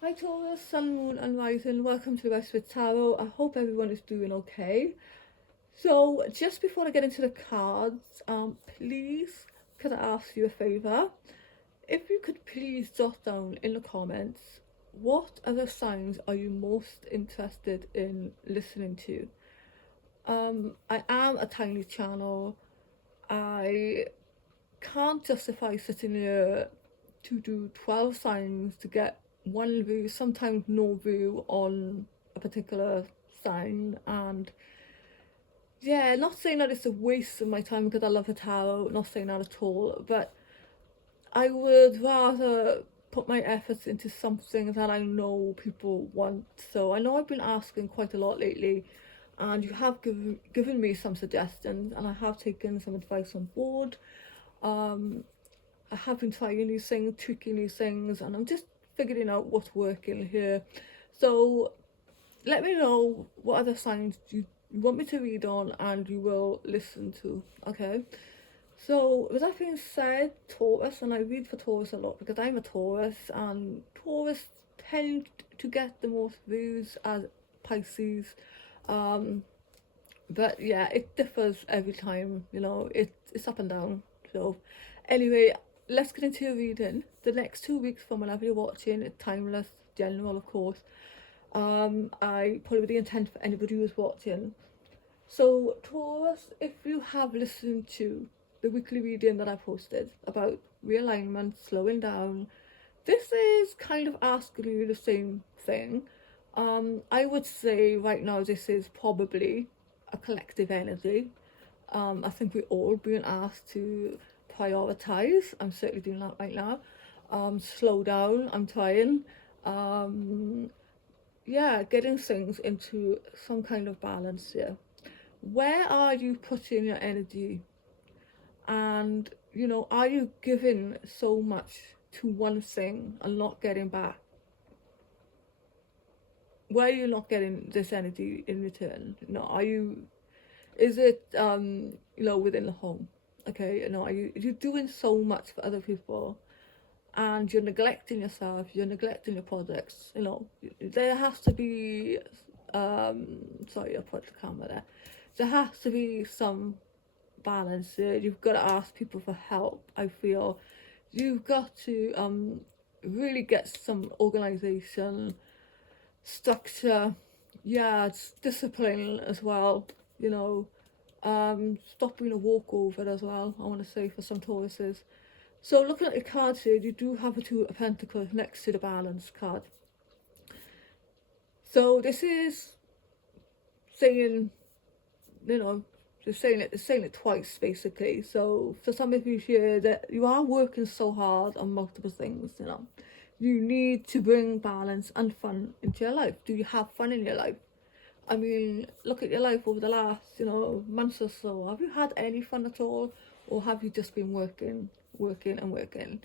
Hi Taurus, Sun, Moon and Rising, welcome to the Rest with Tarot. I hope everyone is doing okay. So just before I get into the cards, please could I ask you a favour? If you could please jot down in the comments, what other signs are you most interested in listening to? I am a tiny channel. I can't justify sitting here to do 12 signs to get one view, sometimes no view on a particular sign. And yeah, not saying that it's a waste of my time because I love the tarot, not saying that at all, but I would rather put my efforts into something that I know people want. So I know I've been asking quite a lot lately, and you have given me some suggestions, and I have taken some advice on board. Um, I have been trying these things, tweaking these things, and I'm just figuring out what's working here. So let me know what other signs you want me to read on and you will listen to, okay? So with that being said, Taurus, and I read for Taurus a lot because I'm a Taurus, and Taurus tend to get the most views as Pisces. Um, but yeah, it differs every time, it's up and down. So anyway, let's get into your reading. The next 2 weeks from whenever you're watching, it's timeless, general of course. I put it with the intent for anybody who's watching. So Taurus, if you have listened to the weekly reading that I posted about realignment, slowing down, this is kind of asking you the same thing. I would say right now this is probably a collective energy. I think we're all being asked to prioritize. I'm certainly doing that right now. Slow down. I'm trying. Um, yeah, getting things into some kind of balance here. Where are you putting your energy? And, are you giving so much to one thing and not getting back? Where are you not getting this energy in return? Is it, within the home? Okay, are you doing so much for other people and you're neglecting yourself, you're neglecting your projects? There has to be, sorry, I put the camera there. There has to be some balance here. You've got to ask people for help, I feel. You've got to really get some organization, structure, yeah, it's discipline as well, you know. Stop being a walkover as well, I want to say, for some Tauruses. So looking at the cards here, you do have a Two of Pentacles next to the Balance card. So this is saying, they're saying it twice basically. So for some of you here that you are working so hard on multiple things, you need to bring balance and fun into your life. Do you have fun in your life? I mean, look at your life over the last, months or so. Have you had any fun at all? Or have you just been working, working and working?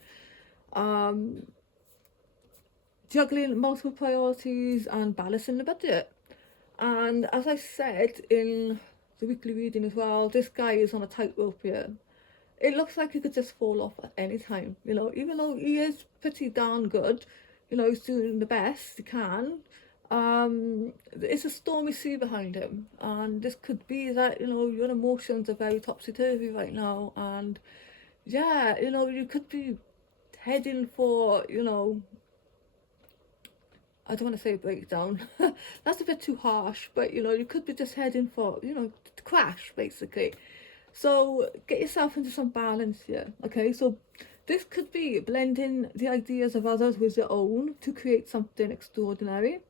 Juggling multiple priorities and balancing the budget. And as I said in the weekly reading as well, this guy is on a tightrope here. It looks like he could just fall off at any time, even though he is pretty darn good, he's doing the best he can. It's a stormy sea behind him, and this could be that, your emotions are very topsy-turvy right now, and yeah, you could be heading for, I don't want to say breakdown. That's a bit too harsh, but you could be just heading for, to crash basically. So get yourself into some balance here, okay? So this could be blending the ideas of others with your own to create something extraordinary.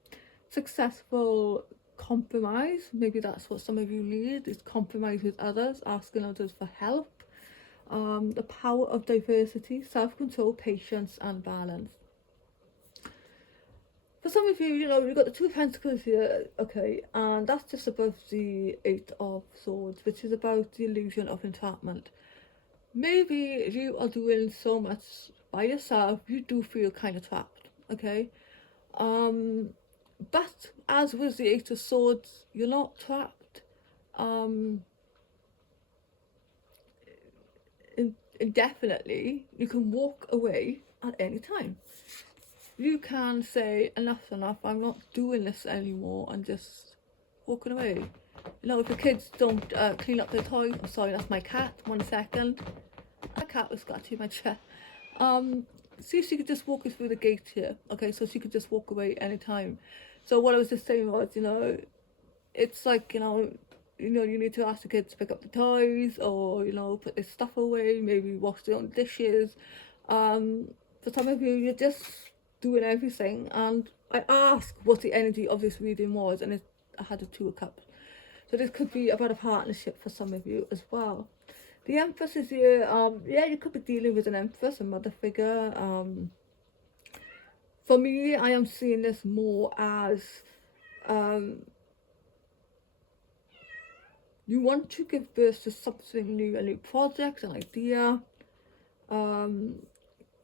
Successful compromise, maybe that's what some of you need, is compromise with others, asking others for help. The power of diversity, self-control, patience and balance. For some of you, you've got the Two of Pentacles here, okay, and that's just above the Eight of Swords, which is about the illusion of entrapment. Maybe you are doing so much by yourself, you do feel kind of trapped, okay? But as with the Eight of Swords, you're not trapped. Indefinitely, you can walk away at any time. you can say enough's enough, I'm not doing this anymore, and just walking away. You know, if the kids don't clean up their toys, I'm sorry, that's my cat, 1 second. My cat was scratching my chair. See if she could just walk us through the gate here, okay, so she could just walk away anytime. So what I was just saying was, you know, it's like, you need to ask the kids to pick up the toys, or, put their stuff away, maybe wash their own dishes. For some of you, you're just doing everything. And I asked what the energy of this reading was, and I had a 2 of Cups. So this could be about a partnership for some of you as well. The Empress is here. Yeah, you could be dealing with an Empress, a mother figure. For me, I am seeing this more as you want to give birth to something new, a new project, an idea.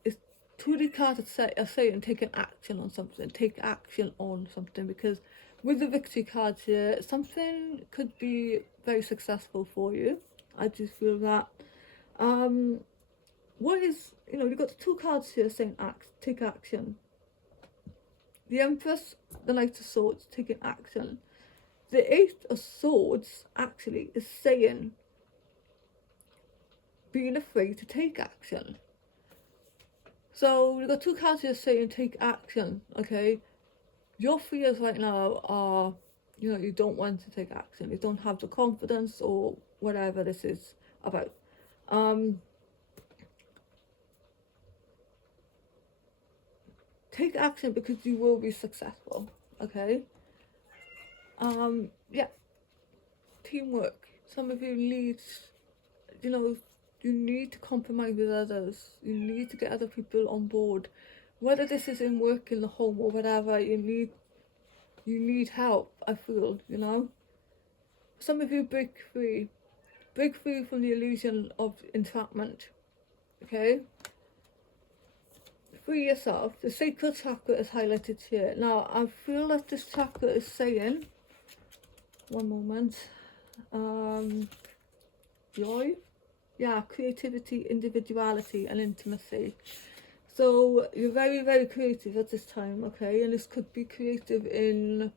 It's 2D cards are saying take an action on something, take action on something, because with the victory cards here, something could be very successful for you. I just feel that. What is, you've got the 2 cards here saying take action. The Empress, the Knight of Swords, taking action. The 8 of Swords actually is saying being afraid to take action. So we've got 2 cards here saying take action, okay? Your fears right now are, you don't want to take action. You don't have the confidence, or whatever this is about. Take action because you will be successful, okay? Yeah. Teamwork. Some of you need, you need to compromise with others. You need to get other people on board. Whether this is in work, in the home, or whatever, you need help, I feel, Some of you break free from the illusion of entrapment, okay? Free yourself. The sacral chakra is highlighted here. Now, I feel that this chakra is saying, one moment, joy, yeah, creativity, individuality, and intimacy. So you're very, very creative at this time, okay? And this could be creative in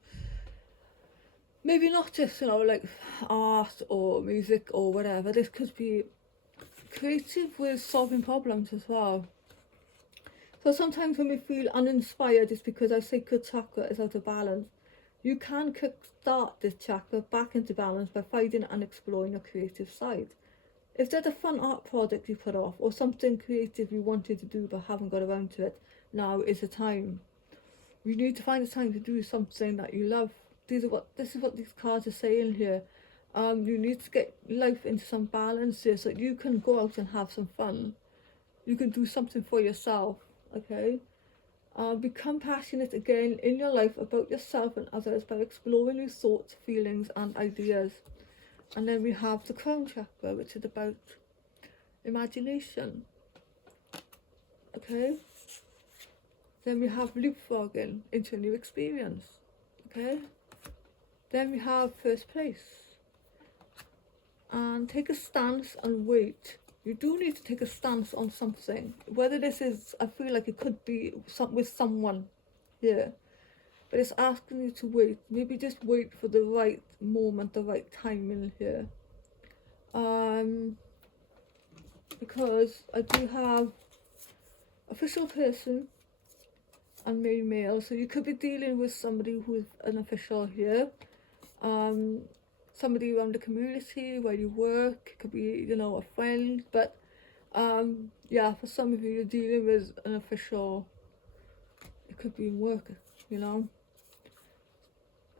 maybe not just, like art or music or whatever. This could be creative with solving problems as well. So sometimes when we feel uninspired, it's because our sacred chakra is out of balance. You can kickstart this chakra back into balance by finding and exploring your creative side. If there's a fun art project you put off, or something creative you wanted to do but haven't got around to it, now is the time. You need to find the time to do something that you love. This is what these cards are saying here. You need to get life into some balance here so that you can go out and have some fun. You can do something for yourself, okay? Become passionate again in your life about yourself and others by exploring new thoughts, feelings, and ideas. And then we have the crown chakra, which is about imagination, okay? Then we have leapfrogging into a new experience, okay? Then we have first place. And take a stance and wait. You do need to take a stance on something. Whether this is, I feel like it could be with someone here. But it's asking you to wait. Maybe just wait for the right moment, the right time in here. Because I do have official person and male. So you could be dealing with somebody who's an official here. Somebody around the community where you work. It could be, a friend. But yeah, for some of you, you're dealing with an official. It could be in work,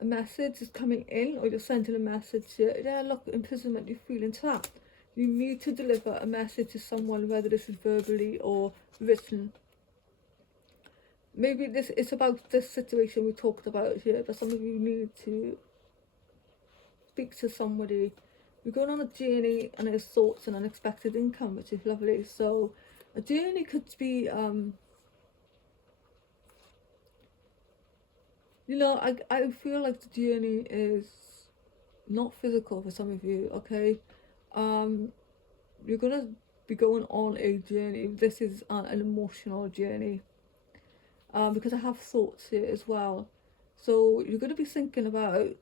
A message is coming in, or you're sending a message here. Yeah, look, imprisonment, you're feeling trapped. You need to deliver a message to someone, whether this is verbally or written. Maybe this is about this situation we talked about here, but some of you need to speak to somebody. You're going on a journey, and there's thoughts and unexpected income, which is lovely. So a journey could be, I feel like the journey is not physical for some of you, okay? You're gonna be going on a journey. This is an emotional journey. because I have thoughts here as well. So you're going to be thinking about,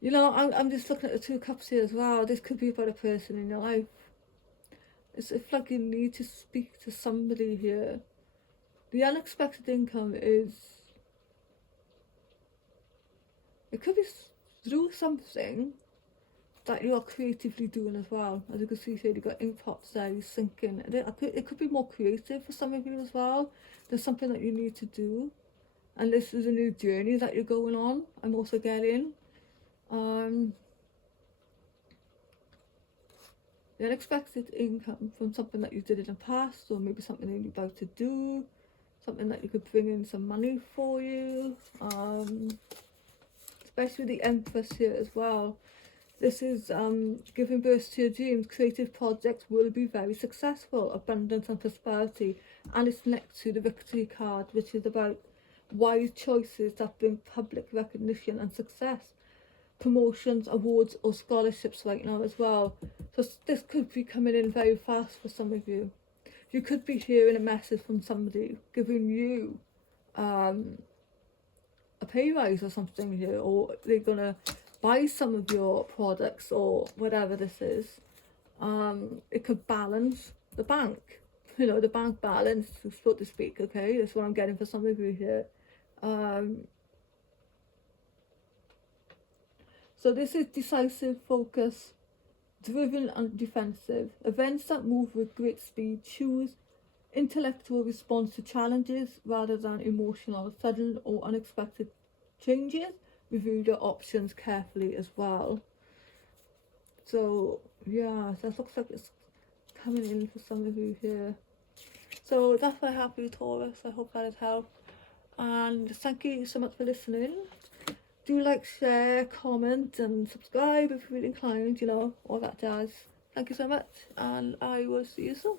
you know, I'm just looking at the two cups here as well. This could be about a person in your life. It's like you need to speak to somebody here. The unexpected income is, it could be through something that you are creatively doing as well. As you can see here, you've got ink pots there, you're sinking. It could be more creative for some of you as well. There's something that you need to do. And this is a new journey that you're going on. I'm also getting. The unexpected income from something that you did in the past, or maybe something that you're about to do, something that you could bring in some money for you. Especially the Empress here as well. This is giving birth to your dreams. Creative projects will be very successful. Abundance and prosperity. And it's next to the Victory card, which is about wise choices that bring public recognition and success. Promotions, awards or scholarships right now as well. So this could be coming in very fast for some of you. You could be hearing a message from somebody giving you a pay rise or something here, or they're gonna buy some of your products or whatever this is. It could balance the bank, you know, the bank balance, so to speak. Okay, that's what I'm getting for some of you here. So this is decisive, focus, driven and defensive. Events that move with great speed. Choose intellectual response to challenges rather than emotional. Sudden or unexpected changes. Review your options carefully as well. So yeah, that looks like it's coming in for some of you here. So that's what I have for you, Taurus. I hope that has helped. And thank you so much for listening. Do like, share, comment and subscribe if you're inclined, you know, all that jazz. Thank you so much, and I will see you soon.